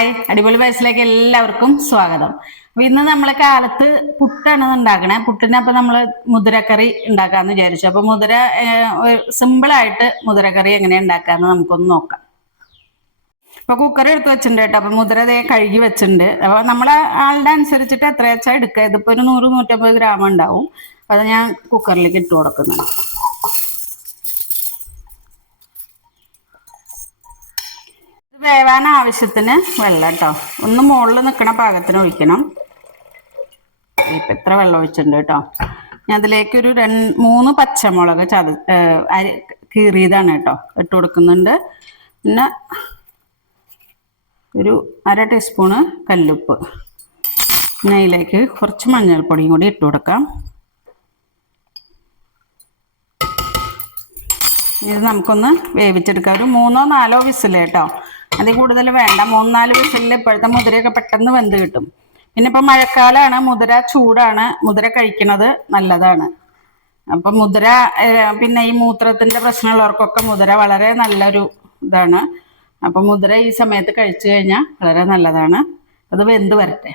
Hi. അടിപൊളി വയസ്സിലേക്ക് എല്ലാവർക്കും സ്വാഗതം. അപ്പൊ ഇന്ന് നമ്മളെ കാലത്ത് പുട്ടാണ് ഉണ്ടാക്കണേ. പുട്ടിന് അപ്പൊ നമ്മൾ മുതിരക്കറി ഉണ്ടാക്കാന്ന് വിചാരിച്ചു. അപ്പൊ മുതിര സിമ്പിൾ ആയിട്ട് മുതിരക്കറി എങ്ങനെ ഉണ്ടാക്കാന്ന് നമുക്കൊന്ന് നോക്കാം. ഇപ്പൊ കുക്കർ എടുത്ത് വെച്ചിട്ടുണ്ട് കേട്ടോ. അപ്പൊ മുതിര കഴുകി വെച്ചിട്ടുണ്ട്. അപ്പൊ നമ്മളെ ആളുടെ അനുസരിച്ചിട്ട് എത്ര വെച്ചാൽ എടുക്കുക. ഇതിപ്പോ ഒരു നൂറ് നൂറ്റമ്പത് ഗ്രാം ഉണ്ടാവും. അപ്പൊ അത് ഞാൻ കുക്കറിലേക്ക് ഇട്ട് കൊടുക്കുന്നത് വേവാൻ ആവശ്യത്തിന് വെള്ളം കേട്ടോ. ഒന്ന് മുകളിൽ നിൽക്കുന്ന പാകത്തിന് ഒഴിക്കണം. ഇപ്പം എത്ര വെള്ളം ഒഴിച്ചിട്ടുണ്ട് കേട്ടോ. ഞാൻ അതിലേക്ക് ഒരു രണ്ട് മൂന്ന് പച്ചമുളക് ചത അരി കീറിയതാണ് കേട്ടോ. ഇട്ട് കൊടുക്കുന്നുണ്ട്. പിന്നെ ഒരു അര ടീസ്പൂണ് കല്ലുപ്പ്. പിന്നെ അതിലേക്ക് കുറച്ച് മഞ്ഞൾപ്പൊടിയും കൂടി ഇട്ട് കൊടുക്കാം. ഇത് നമുക്കൊന്ന് വേവിച്ചെടുക്കാം. ഒരു മൂന്നോ നാലോ വിസിൽ കേട്ടോ. അതിൽ കൂടുതൽ വേണ്ട. മൂന്നാൽ വിസിലിൽ ഇപ്പോഴത്തെ മുതിരയൊക്കെ പെട്ടെന്ന് വെന്ത് കിട്ടും. പിന്നെ ഇപ്പം മഴക്കാലമാണ് മുതിര ചൂടാണ് മുതിര കഴിക്കുന്നത് നല്ലതാണ്. അപ്പം മുതിര പിന്നെ ഈ മൂത്രത്തിന്റെ പ്രശ്നമുള്ളവർക്കൊക്കെ മുതിര വളരെ നല്ലൊരു ഇതാണ്. അപ്പം മുതിര ഈ സമയത്ത് കഴിച്ചു കഴിഞ്ഞാൽ വളരെ നല്ലതാണ്. അത് വെന്ത് വരട്ടെ.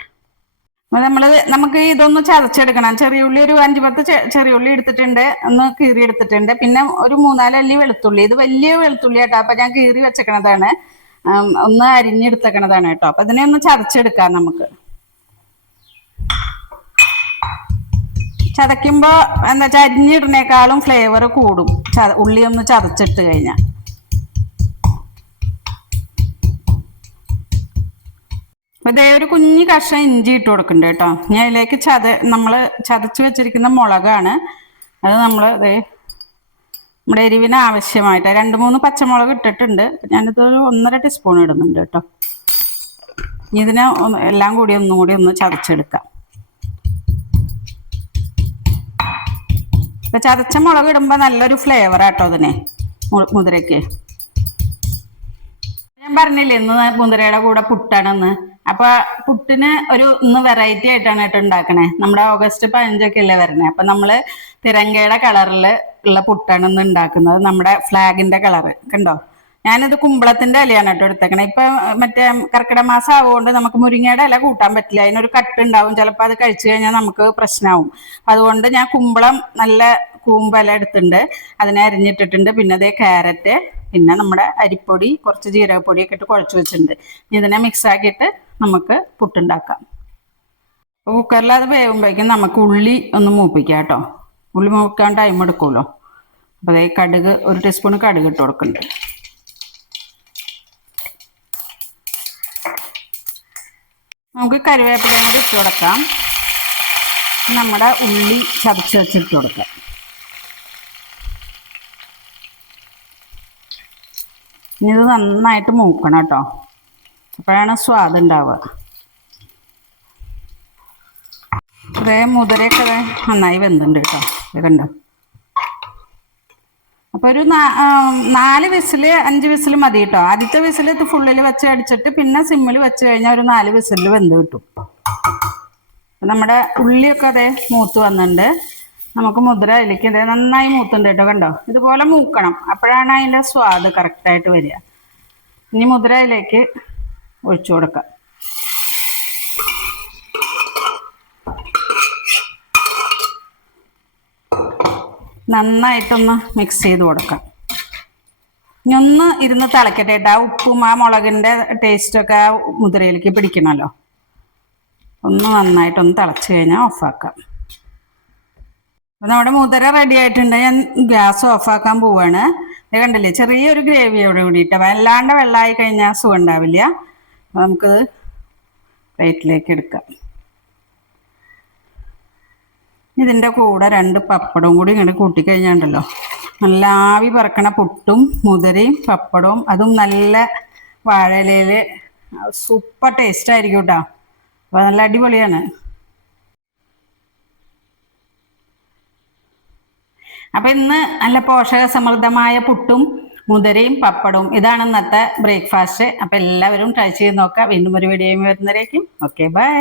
നമ്മൾ നമുക്ക് ഇതൊന്ന് ചതച്ചെടുക്കണം. ചെറിയ ഉള്ളി ഒരു അഞ്ചു പത്ത് ചെറിയ ഉള്ളി എടുത്തിട്ടുണ്ട്. ഒന്ന് കീറി എടുത്തിട്ടുണ്ട് പിന്നെ ഒരു മൂന്നാലല്ലി വെളുത്തുള്ളി. ഇത് വലിയ വെളുത്തുള്ളി കേട്ടോ അപ്പൊ ഞാൻ കീറി വെച്ചേക്കണതാണ്. ഒന്ന് അരിഞ്ഞെടുത്തേക്കണതാണ് കേട്ടോ. അപ്പൊ ഇതിനെ ഒന്ന് ചതച്ചെടുക്കാം നമുക്ക്. ചതയ്ക്കുമ്പോ എന്താ വെച്ചാൽ അരിഞ്ഞിടുന്നേക്കാളും ഫ്ലേവർ കൂടും. ഉള്ളി ഒന്ന് ചതച്ചിട്ട് കഴിഞ്ഞാൽ ഇതേ ഒരു കുഞ്ഞു കഷ്ണം ഇഞ്ചി ഇട്ട് കൊടുക്കുന്നുണ്ട് കേട്ടോ. ഇനി അതിലേക്ക് ചത നമ്മൾ ചതച്ച് വെച്ചിരിക്കുന്ന മുളകാണ്. അത് നമ്മൾ ഇതേ നമ്മുടെ എരിവിന് ആവശ്യമായിട്ട് രണ്ട് മൂന്ന് പച്ചമുളക് ഇട്ടിട്ടുണ്ട്. ഞാനിത് ഒന്നര ടീസ്പൂൺ ഇടുന്നുണ്ട് കേട്ടോ. ഇതിനെ എല്ലാം കൂടി ഒന്നും കൂടി ഒന്ന് ചതച്ചെടുക്കാം. ചതച്ച മുളക് ഇടുമ്പോൾ നല്ലൊരു ഫ്ലേവർ ആട്ടോ അതിനെ മുതിരയ്ക്ക്. ഞാൻ പറഞ്ഞില്ലേ ഇന്ന് മുന്തിരയുടെ കൂടെ പുട്ടാണെന്ന്. അപ്പൊ പുട്ടിന് ഒരു ഇന്ന് വെറൈറ്റി ആയിട്ടാണ് കേട്ടോ ഉണ്ടാക്കണേ. നമ്മുടെ ഓഗസ്റ്റ് പതിനഞ്ചൊക്കെ അല്ലേ വരണേ അപ്പൊ നമ്മൾ തിരങ്കയുടെ കളറിൽ ഉള്ള പുട്ടാണ് ഇന്ന് ഉണ്ടാക്കുന്നത്. നമ്മുടെ ഫ്ലാഗിന്റെ കളറ് കണ്ടോ? ഞാനിത് കുമ്പളത്തിന്റെ ഇലയാണ് കേട്ടോ എടുത്തേക്കണേ. ഇപ്പൊ മറ്റേ കർക്കിടക മാസം ആവുകൊണ്ട് നമുക്ക് മുരിങ്ങയുടെ ഇല കൂട്ടാൻ പറ്റില്ല. അതിനൊരു കട്ട് ഉണ്ടാവും. ചിലപ്പോൾ അത് കഴിച്ചു കഴിഞ്ഞാൽ നമുക്ക് പ്രശ്നമാവും അതുകൊണ്ട് ഞാൻ കുമ്പളം നല്ല കൂമ്പല എടുത്തിട്ടുണ്ട്. അതിനെ അരിഞ്ഞിട്ടിട്ടുണ്ട്. പിന്നെ അതേ ക്യാരറ്റ് പിന്നെ നമ്മുടെ അരിപ്പൊടി കുറച്ച് ജീരകപ്പൊടിയൊക്കെ ഇട്ട് കുഴച്ച് വെച്ചിട്ടുണ്ട്. ഇതിനെ മിക്സ് ആക്കിയിട്ട് നമുക്ക് പുട്ടുണ്ടാക്കാം. കുക്കറിൽ അത് വേവുമ്പോഴേക്കും നമുക്ക് ഉള്ളി ഒന്ന് മൂപ്പിക്കാം കേട്ടോ. ഉള്ളി മൂപ്പിക്കാൻ ടൈം എടുക്കുമല്ലോ. അപ്പോൾ അതേ കടുക് ഒരു ടീസ്പൂൺ കടുക് ഇട്ട് കൊടുക്കുന്നുണ്ട്. നമുക്ക് കറിവേപ്പിലയും കൂടി ഇട്ട് കൊടുക്കാം. നമ്മുടെ ഉള്ളി ചതച്ച് വെച്ചിട്ട് കൊടുക്കാം. ഇനി ഇത് നന്നായിട്ട് മൂക്കണം കേട്ടോ. അപ്പോഴാണ് സ്വാദ് ഉണ്ടാവുക. അതേ മുതിരയൊക്കെ നന്നായി വെന്തുണ്ട് കേട്ടോ. ഇത് കണ്ടോ? അപ്പോൾ ഒരു നാല് വിസിൽ അഞ്ച് വിസിൽ മതി കേട്ടോ. ആദ്യത്തെ വിസിൽ ഇത് ഫുള്ളിൽ വെച്ച് അടിച്ചിട്ട് പിന്നെ സിമ്മിൽ വെച്ച് കഴിഞ്ഞാൽ ഒരു നാല് വിസിലിൽ വെന്ത് കിട്ടും. നമ്മുടെ ഉള്ളിയൊക്കെ അതേ മൂത്ത് വന്നിട്ടുണ്ട്. നമുക്ക് മുദ്ര അതിലേക്ക് നന്നായി മൂത്തുണ്ട് കേട്ടോ കണ്ടോ? ഇതുപോലെ മൂക്കണം. അപ്പോഴാണ് അതിന്റെ സ്വാദ് കറക്റ്റായിട്ട് വരിക. ഇനി മുദ്ര അതിലേക്ക് ഒഴിച്ചു കൊടുക്കാം നന്നായിട്ടൊന്ന് മിക്സ് ചെയ്ത് കൊടുക്കാം ഇനി ഒന്ന് ഇരുന്ന് തിളക്കട്ടെ കേട്ടോ. ആ ഉപ്പും ആ മുളകിന്റെ ടേസ്റ്റൊക്കെ ആ മുതിരയിലേക്ക് പിടിക്കണമല്ലോ. ഒന്ന് നന്നായിട്ടൊന്ന് തിളച്ച് കഴിഞ്ഞാൽ ഓഫാക്കാം നമ്മുടെ മുതിര റെഡി ആയിട്ടുണ്ട്. ഞാൻ ഗ്യാസ് ഓഫ് ആക്കാൻ പോവാണ്. കണ്ടില്ലേ? ചെറിയൊരു ഗ്രേവിയോട് കൂടിയിട്ട്. വല്ലാണ്ട് വെള്ളമായി കഴിഞ്ഞാൽ സുഖം ഉണ്ടാവില്ല. അപ്പം നമുക്കത് പ്ലേറ്റിലേക്ക് എടുക്കാം. ഇതിന്റെ കൂടെ രണ്ട് പപ്പടവും കൂടി ഇങ്ങനെ കൂട്ടിക്കഴിഞ്ഞാണ്ടല്ലോ. നല്ല ആവി പറക്കണ പുട്ടും മുതിരയും പപ്പടവും അതും നല്ല വാഴയിലയിൽ സൂപ്പർ ടേസ്റ്റ് ആയിരിക്കും കേട്ടോ അപ്പോൾ നല്ല അടിപൊളിയാണ്. അപ്പം ഇന്ന് നല്ല പോഷക സമൃദ്ധമായ പുട്ടും മുതിരയും പപ്പടവും ഇതാണ് ഇന്നത്തെ ബ്രേക്ക്ഫാസ്റ്റ്. അപ്പം എല്ലാവരും ട്രൈ ചെയ്ത് നോക്കാം വീണ്ടും ഒരു വീഡിയോ വരുന്നവരേക്കും. Okay bye